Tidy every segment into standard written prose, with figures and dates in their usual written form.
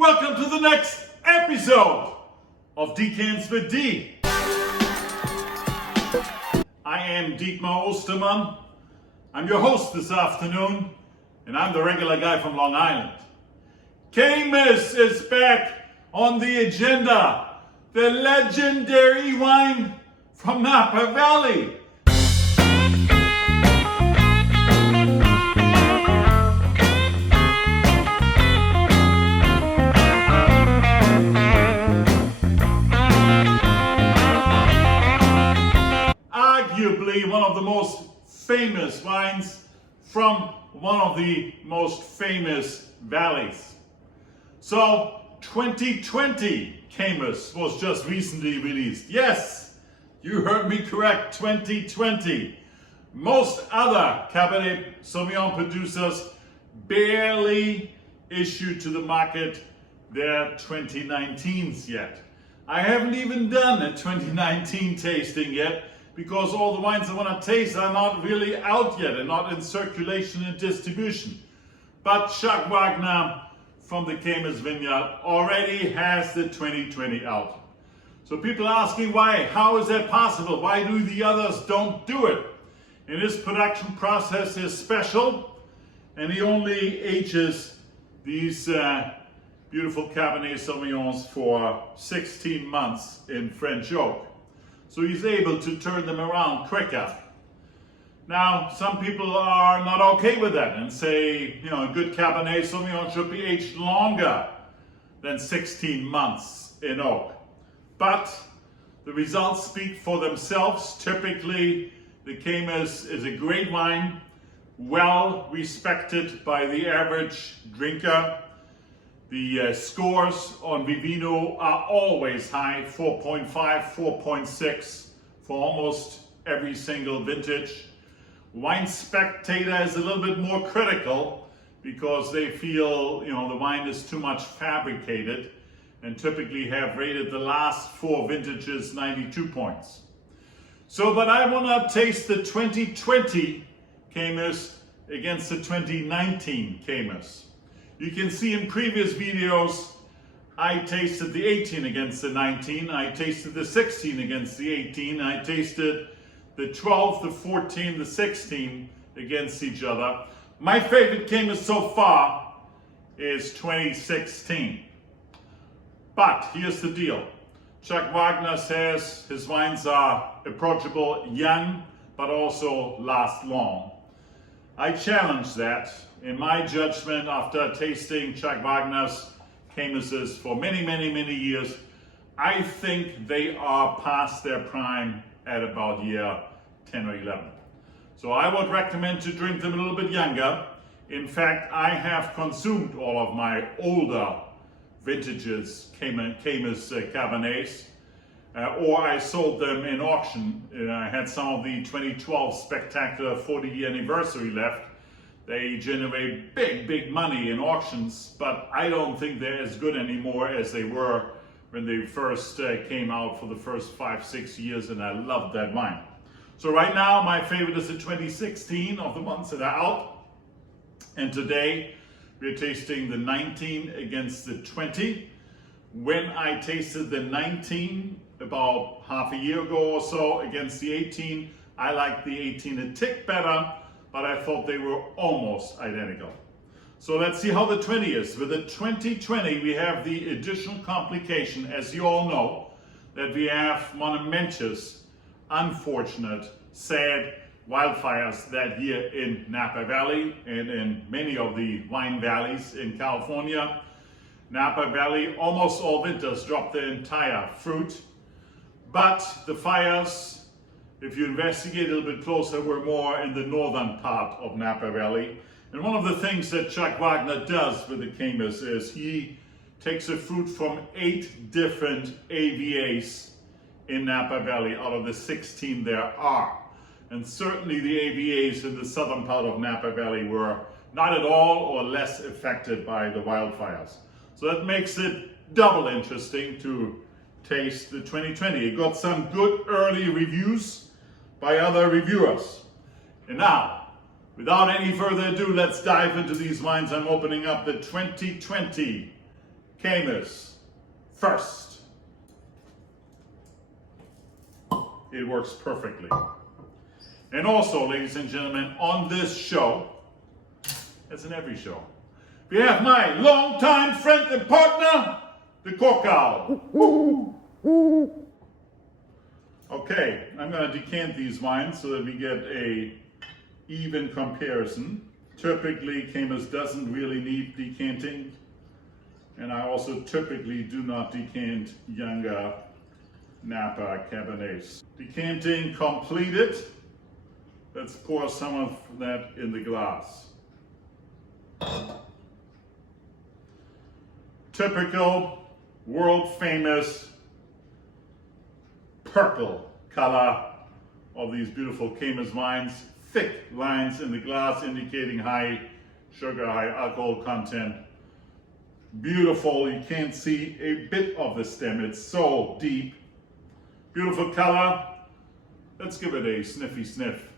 Welcome to the next episode of Decants with D. I am Dietmar Ostermann. I'm your host this afternoon, and I'm the regular guy from Long Island. Caymus is back on the agenda. The legendary wine from Napa Valley. Arguably one of the most famous wines from one of the most famous valleys. So 2020 Caymus was just recently released. Yes, you heard me correct, 2020. Most other Cabernet Sauvignon producers barely issued to the market their 2019s yet. I haven't even done a 2019 tasting yet, because all the wines I want to taste are not really out yet and not in circulation and distribution. But Chuck Wagner from the Caymus Vineyard already has the 2020 out. So people are asking why, how is that possible? Why do the others don't do it? And his production process is special, and he only ages these beautiful Cabernet Sauvignons for 16 months in French oak. So he's able to turn them around quicker. Now, some people are not okay with that and say, a good Cabernet Sauvignon should be aged longer than 16 months in oak. But the results speak for themselves. Typically, the Caymus is a great wine, well respected by the average drinker. The scores on Vivino are always high, 4.5, 4.6 for almost every single vintage. Wine Spectator is a little bit more critical because they feel, the wine is too much fabricated, and typically have rated the last 4 vintages 92 points. So, but I want to taste the 2020 Caymus against the 2019 Caymus. You can see in previous videos, I tasted the 18 against the 19, I tasted the 16 against the 18, I tasted the 12, the 14, the 16 against each other. My favorite Caymus so far is 2016. But here's the deal. Chuck Wagner says his wines are approachable, young, but also last long. I challenge that. In my judgment, after tasting Chuck Wagner's Caymuses for many, many, many years, I think they are past their prime at about year 10 or 11. So I would recommend to drink them a little bit younger. In fact, I have consumed all of my older vintages, Caymus Cabernets, or I sold them in auction. I had some of the 2012 spectacular 40-year anniversary left. They generate big money in auctions, but I don't think they're as good anymore as they were when they first came out for the first 5-6 years, and I loved that wine. So right now, my favorite is the 2016 of the ones that are out. And today, we're tasting the 19 against the 20. When I tasted the 19 about half a year ago or so against the 18, I liked the 18 a tick better, but I thought they were almost identical. So let's see how the 20 is. With the 2020, we have the additional complication, as you all know, that we have monumentous, unfortunate, sad wildfires that year in Napa Valley and in many of the wine valleys in California. Napa Valley, almost all winters dropped the entire fruit, but the fires, if you investigate a little bit closer, we're more in the northern part of Napa Valley. And one of the things that Chuck Wagner does with the Caymus is he takes a fruit from 8 different AVAs in Napa Valley out of the 16 there are. And certainly the AVAs in the southern part of Napa Valley were not at all or less affected by the wildfires. So that makes it double interesting to taste the 2020. It got some good early reviews by other reviewers. And now, without any further ado, let's dive into these wines. I'm opening up the 2020 Caymus first. It works perfectly. And also, ladies and gentlemen, on this show, as in every show, we have my longtime friend and partner, the Cork Owl. Okay, I'm going to decant these wines so that we get a even comparison. Typically, Caymus doesn't really need decanting, and I also typically do not decant younger Napa Cabernets. Decanting completed. Let's pour some of that in the glass. Typical, world famous purple color of these beautiful Caymus wines. Thick lines in the glass indicating high sugar, high alcohol content. Beautiful, you can't see a bit of the stem, it's so deep. Beautiful color. Let's give it a sniffy sniff.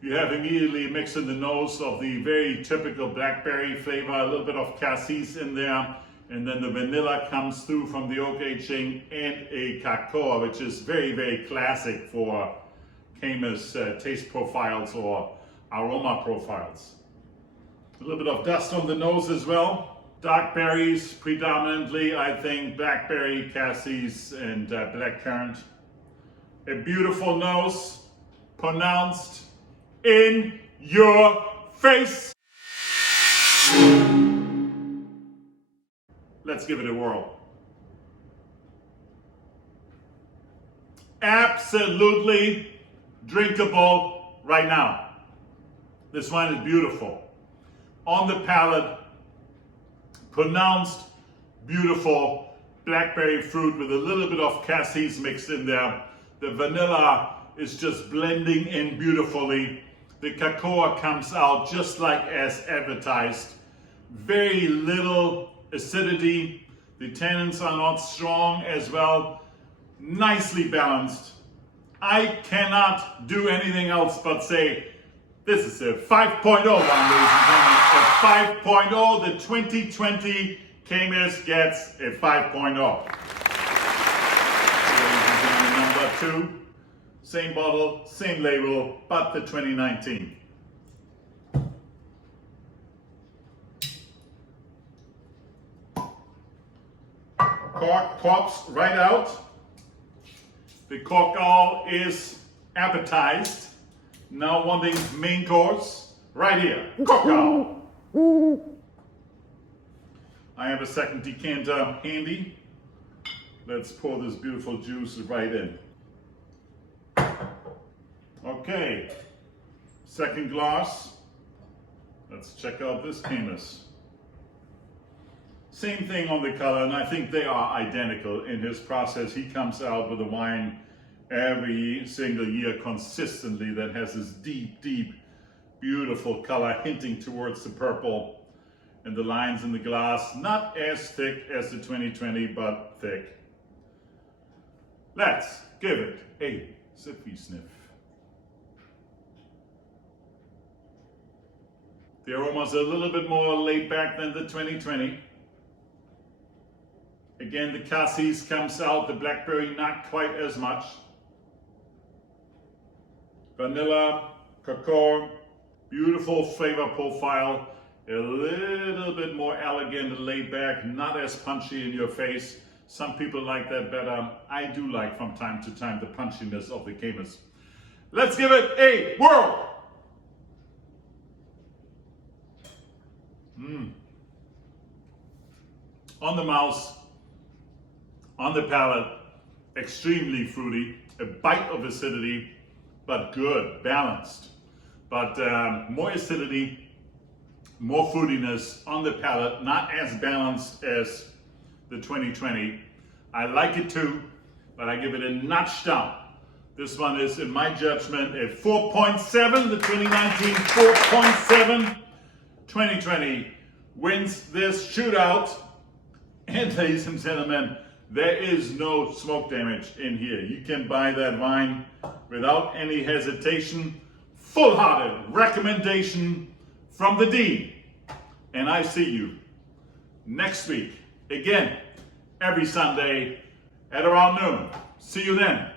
You have immediately mixed in the nose of the very typical blackberry flavor, a little bit of cassis in there, and then the vanilla comes through from the oak aging, and a cacao, which is very, very classic for Caymus taste profiles or aroma profiles. A little bit of dust on the nose as well. Dark berries predominantly, I think blackberry, cassis, and blackcurrant. A beautiful nose, pronounced in your face. Let's give it a whirl. Absolutely drinkable right now. This wine is beautiful. On the palate, pronounced, beautiful blackberry fruit with a little bit of cassis mixed in there. The vanilla is just blending in beautifully. The cacao comes out just like as advertised. Very little acidity. The tannins are not strong as well. Nicely balanced. I cannot do anything else but say this is a 5.0 wine, ladies and gentlemen. A 5.0. The 2020 Caymus gets a 5.0. Ladies and gentlemen, number 2. Same bottle, same label, but the 2019. Cork pops right out. The Cork Owl is appetized. Now wanting main course, right here, Cork Owl. I have a second decanter handy. Let's pour this beautiful juice right in. Okay, second glass. Let's check out this Caymus. Same thing on the color, and I think they are identical in his process. He comes out with a wine every single year consistently that has this deep, deep, beautiful color hinting towards the purple. And the lines in the glass, not as thick as the 2020, but thick. Let's give it a sippy sniff. The aroma's a little bit more laid back than the 2020. Again, the cassis comes out, the blackberry not quite as much. Vanilla, cacao, beautiful flavor profile. A little bit more elegant and laid back, not as punchy in your face. Some people like that better. I do like from time to time the punchiness of the Caymus. Let's give it a whirl. On the mouth, on the palate, extremely fruity, a bite of acidity, but good, balanced. But more acidity, more fruitiness on the palate, not as balanced as the 2020. I like it too, but I give it a notch down. This one is, in my judgment, a 4.7. The 2019, 4.7. 2020 wins this shootout. And ladies and gentlemen, there is no smoke damage in here. You can buy that wine without any hesitation. Full-hearted recommendation from the Dean. And I see you next week. Again, every Sunday at around noon. See you then.